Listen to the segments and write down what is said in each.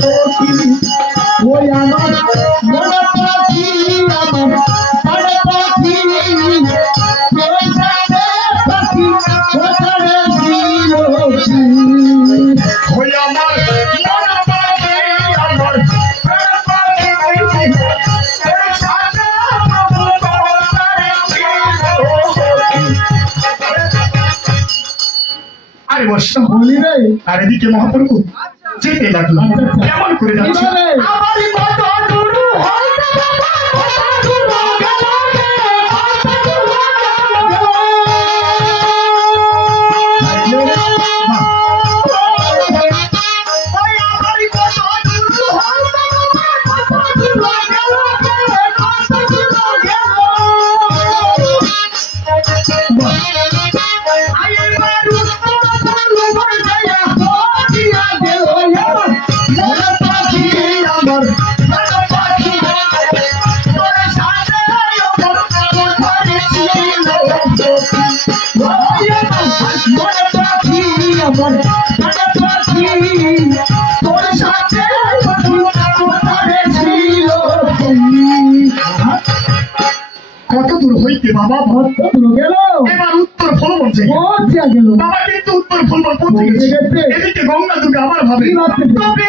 সখী ওই আমার মনে পাখি আমার পাড়ে পাখি পাখি ওখানে ছিল ওই আমার মন পাখি আমার প্রাণ পাখি তোর সাথে প্রভু তারে আরে বর্ষা। বলি রে আর এদিকে মহাপ্রভু। যেতে লাগল কেমন করে যাচ্ছে কীভাবে? আমার পাখি আমার পাড়ে পাখি তোর সাথে পাখি ছিল কত দূর হইতে বাবা কত দূর গেল? এবার উত্তর ফলবন চাই পৌঁছে গেল। বাবা কিন্তু উত্তর ফলবন পৌঁছে গেছে। পৌঁছে গেছে। এদিকে গঙ্গা দুর্গা আবার ভাবে। তবে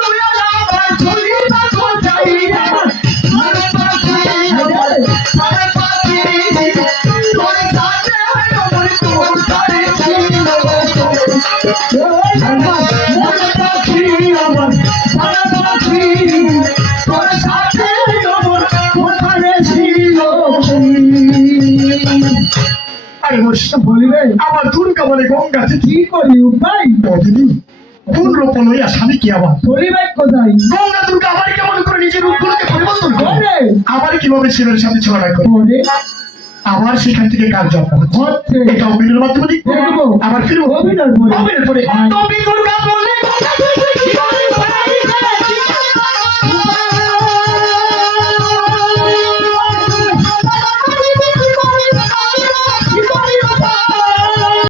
আরে বর্ষা বলি রে আবার দুর্গা বলে গঙ্গা কি করি উপায় দিদি কোন রূপন হইয়া স্বামী কি আবার? ভাই কোথায়? গঙ্গা দুর্গা আবার কেমন করে নিজের রূপগুলোকে পরিবর্তন করে? আবার কীভাবে শিবের সাথে ছড়া করে? আবার সেখান থেকে কাজ জন্ম হচ্ছে এটা অভিনয়ের মাধ্যমে। আবার ফিরবো। অভিনয় পরে। অভিনয় পরে। হ্যাঁ। তবে দুর্গা বলে